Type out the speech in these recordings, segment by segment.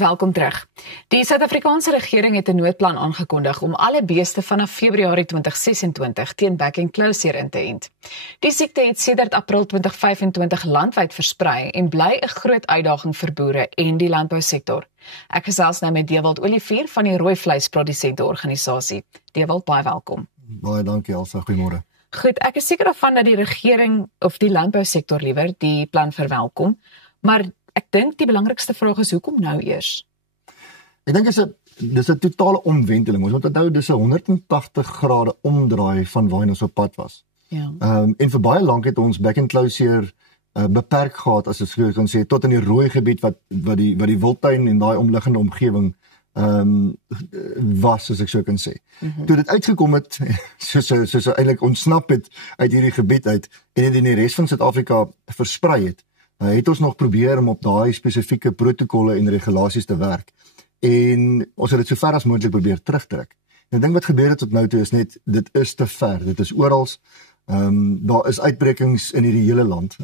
Welkom terug. Die Suid-Afrikaanse regering het 'n noodplan aangekondig om alle beeste vanaf Februarie 2026 teen Back-and-Close in te ent. Die siekte het sedert April 2025 landwyd versprei en bly 'n groot uitdaging vir boere en die landbousektor. Ek gesels nou met Dewald Olivier van die Rooi Vleisprodusente Organisasie. Dewald, baie welkom. Baie dankie Elsa, goeiemôre. Goed, ek is seker daarvan dat die regering of die landbousektor liewer die plan verwelkom, maar ek dink die belangrikste vraag is hoekom nou eers? Ek dink dis 'n totale omwenteling. Ons moet onthou dis 'n 180 grade omdraai van waar ons op pad was. Ja. En vir baie lank het ons Back-and-Close beperk gehad, as ek so kan sê, tot in die rooi gebied wat die wildtuin en daai omliggende omgewing was, as ek so kan sê. Toe dit uitgekom het, soos eintlik ontsnap het uit hierdie gebied uit en dit in die res van Suid-Afrika versprei het ons nog probeer om op daai spesifieke protokolle en regulasies te werk. En ons het dit so ver as moontlik probeer terugtrek. En ek dink wat gebeur het tot nou toe is net, dit is te ver, dit is oral. Daar is uitbrekings in hierdie hele land.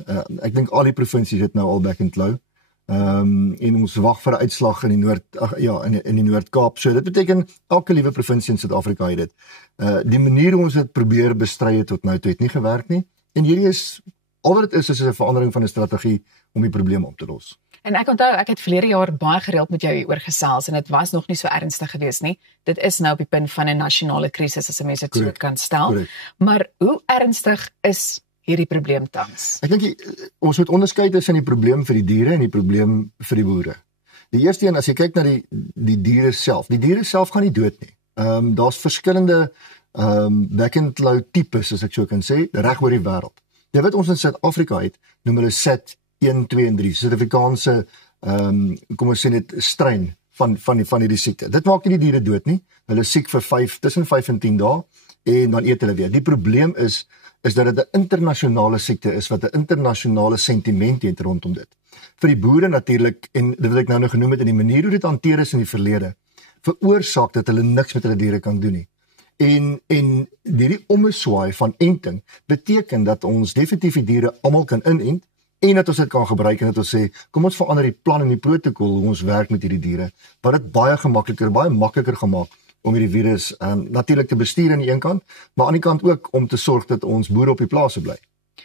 Ek dink al die provinsies het nou al Back-and-Close. En ons wag vir 'n uitslag in die Noord-Kaap. So dit beteken elke liewe provinsie in Suid-Afrika het dit. Die manier hoe ons dit probeer bestry het tot nou toe het nie gewerk nie. En hierdie is al wat dit is 'n verandering van 'n strategie om die probleem op te los. En ek onthou, ek het verlede jaar baie gereeld met jou hieroor gesels en dit was nog nie so ernstig geweest nie. Dit is nou op die punt van 'n nasionale krisis as 'n mens dit so kan stel. Correct. Maar hoe ernstig is hierdie probleem tans? Ek dink ons moet onderskei tussen die probleem vir die diere en die probleem vir die boere. Die eerste een, as jy kyk na die diere self. Die diere self gaan nie dood nie. Daar's verskillende Back-and-Close tipes, as ek so kan sê, reg oor die wêreld. Dit wat ons in Suid-Afrika het, noem hulle SAT 1, 2 en 3, Suid-Afrikaanse kom ons sê net strain van hierdie siekte. Dit maak nie die diere dood nie. Hulle is siek vir tussen 5 en 10 dae en dan eet hulle weer. Die probleem is dat dit 'n internasionale siekte is wat 'n internasionale sentiment het rondom dit. Vir die boere natuurlik, en dit wat ek nou genoem het in die manier hoe dit hanteer is in die verlede, veroorsaak dat hulle niks met hulle diere kan doen nie. En hierdie ommeswaai van enting beteken dat ons definitief die diere almal kan inent en dat ons dit kan gebruik en dat ons sê, kom ons verander die plan en die protokol hoe ons werk met hierdie diere, wat dit baie makliker gemaak om hierdie virus natuurlik te bestuur aan die een kant, maar aan die kant ook om te sorg dat ons boere op die plase bly.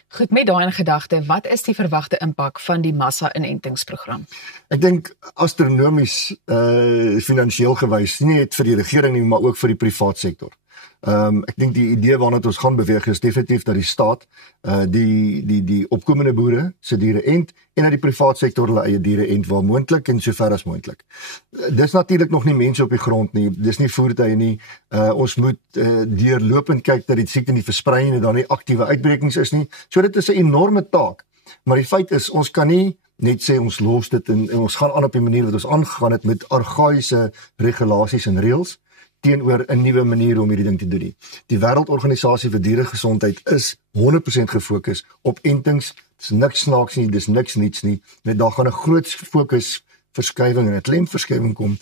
Goed, met daai in gedagte, wat is die verwagte impak van die massa-inentingsprogram? Ek dink astronomies finansiëel gewys, nie net vir die regering nie, maar ook vir die privaat sektor. Ek dink die idee waarna ons gaan beweeg is definitief dat die staat die opkomende boere se diere ent en dat die privaat sektor hulle eie diere ent waar moontlik en sover as moontlik. Dis natuurlik nog nie mense op die grond nie, dis nie voertuie nie. Ons moet deurlopend kyk dat die siekte nie versprei en dat daar nie aktiewe uitbrekings is nie. So dit is 'n enorme taak. Maar die feit is ons kan nie net sê ons los dit en ons gaan aan op die manier wat ons aangegaan het met argaïese regulasies en reëls teenoor 'n nuwe manier om hierdie ding te doen. Die Wêreldorganisasie vir Dieregesondheid is 100% gefokus op entings. Dis niks snaaks nie, dis niks niets nie. Net daar gaan 'n groot fokusverskywing en 'n klemverskywing kom,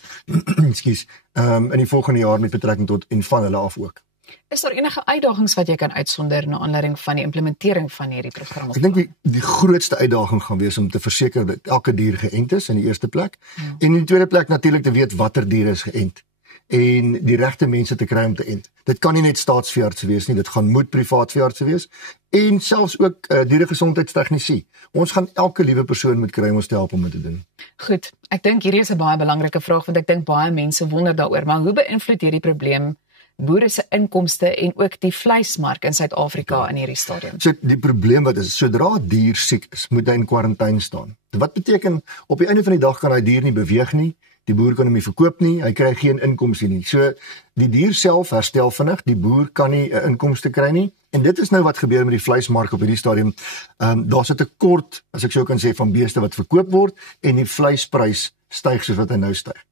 ekskuus, in die volgende jaar met betrekking tot en van hulle af ook. Is daar enige uitdagings wat jy kan uitsonder na aanleiding van die implementering van hierdie program? Ek dink die grootste uitdaging gaan wees om te verseker dat elke dier geënt is in die eerste plek. En in die tweede plek natuurlik te weet watter diere is geënt en die regte mense te kry om te ent. Dit kan nie net staatsveeartse wees nie, dit gaan moet privaat veeartse wees en selfs ook dieregesondheidstegnisie. Ons gaan elke liewe persoon moet kry om ons te help om dit te doen. Goed, ek dink hierdie is 'n baie belangrike vraag want ek dink baie mense wonder daaroor, maar hoe beïnvloed hierdie probleem boere se inkomste en ook die vleismark in Suid-Afrika in hierdie stadium? So die probleem wat is, sodra 'n dier siek is, moet hy in kwarantyne staan. Wat beteken op die einde van die dag kan hy dier nie beweeg nie. Die boer kan hom nie verkoop nie, hy kry geen inkomste nie. So die dier self herstel vinnig, die boer kan nie 'n inkomste kry nie. En dit is nou wat gebeur met die vleismark op hierdie stadium. Daar's 'n tekort, as ek so kan sê, van beeste wat verkoop word en die vleisprys styg soos wat hy nou styg.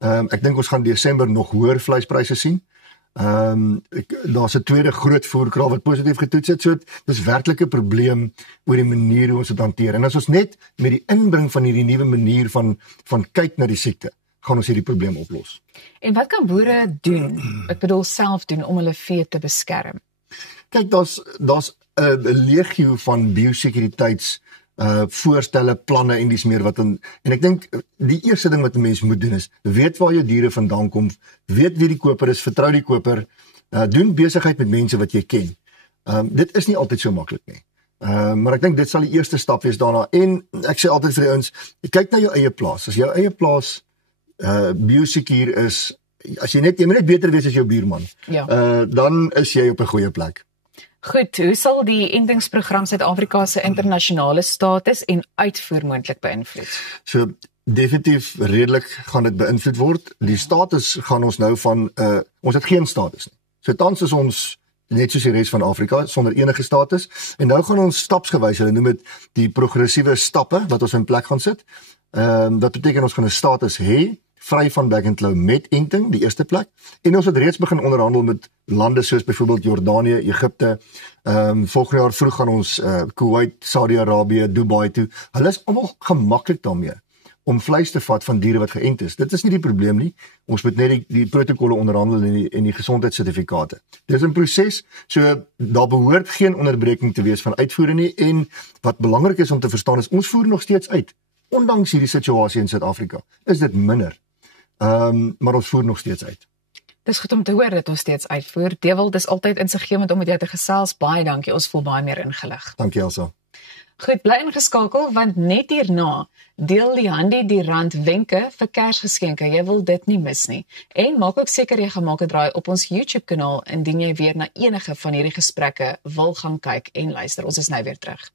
Ek dink ons gaan Desember nog hoër vleispryse sien. Daar's 'n tweede groot voerkraal wat positief getoets het. So dis werklik 'n probleem oor die manier hoe ons dit hanteer. En as ons net met die inbring van hierdie nuwe manier van kyk na die siekte, gaan ons hierdie probleem oplos. En wat kan boere doen? Ek bedoel self doen om hulle vee te beskerm. Kyk, daar's 'n legio van biosekuriteits voorstelle, planne en dis meer wat en ek dink die eerste ding wat 'n mens moet doen is weet waar jou diere vandaan kom, weet wie die koper is, vertrou die koper, doen besigheid met mense wat jy ken. Dit is nie altyd so maklik nie. Maar ek dink dit sal die eerste stap wees daarna. En ek sê altyd vir die ouens, kyk na jou eie plaas. As jou eie plaas biosekuur is, as jy moet net beter wees as jou buurman. Ja. Dan is jy op 'n goeie plek. Goed, hoe sal die entingsprogram Suid-Afrika se internasionale status en uitvoer moontlik beïnvloed? So definitief redelik gaan dit beïnvloed word. Die status gaan ons nou van ons het geen status nie. So tans is ons net soos die res van Afrika sonder enige status en nou gaan ons stapsgewys, hulle noem dit die progressiewe stappe wat ons in plek gaan sit. Dat beteken ons gaan 'n status hê vry van back and claw met enting, die eerste plek. En ons het reeds begin onderhandel met lande soos byvoorbeeld Jordanië, Egipte. Volgende jaar vroeg gaan ons Kuwait, Saudi-Arabië, Dubai toe. Hulle is almal gemaklik daarmee om vleis te vat van diere wat geënt is. Dit is nie die probleem nie. Ons moet net die protokolle onderhandel en die gesondheidssertifikate. Dit is 'n proses, so daar behoort geen onderbreking te wees van uitvoere nie en wat belangrik is om te verstaan is ons voer nog steeds uit. Ondanks hierdie situasie in Suid-Afrika is dit minder. Maar ons voer nog steeds uit. Dis goed om te hoor dat ons steeds uitvoer. Dewald, dis altyd insiggewend om met jou te gesels. Baie dankie. Ons voel baie meer ingelig. Dankie Elsa. Goed, bly ingeskakel want net hierna deel die Handy die Rand wenke vir Kersgeskenke. Jy wil dit nie mis nie. En maak ook seker jy gaan maak 'n draai op ons YouTube kanaal indien jy weer na enige van hierdie gesprekke wil gaan kyk en luister. Ons is nou weer terug.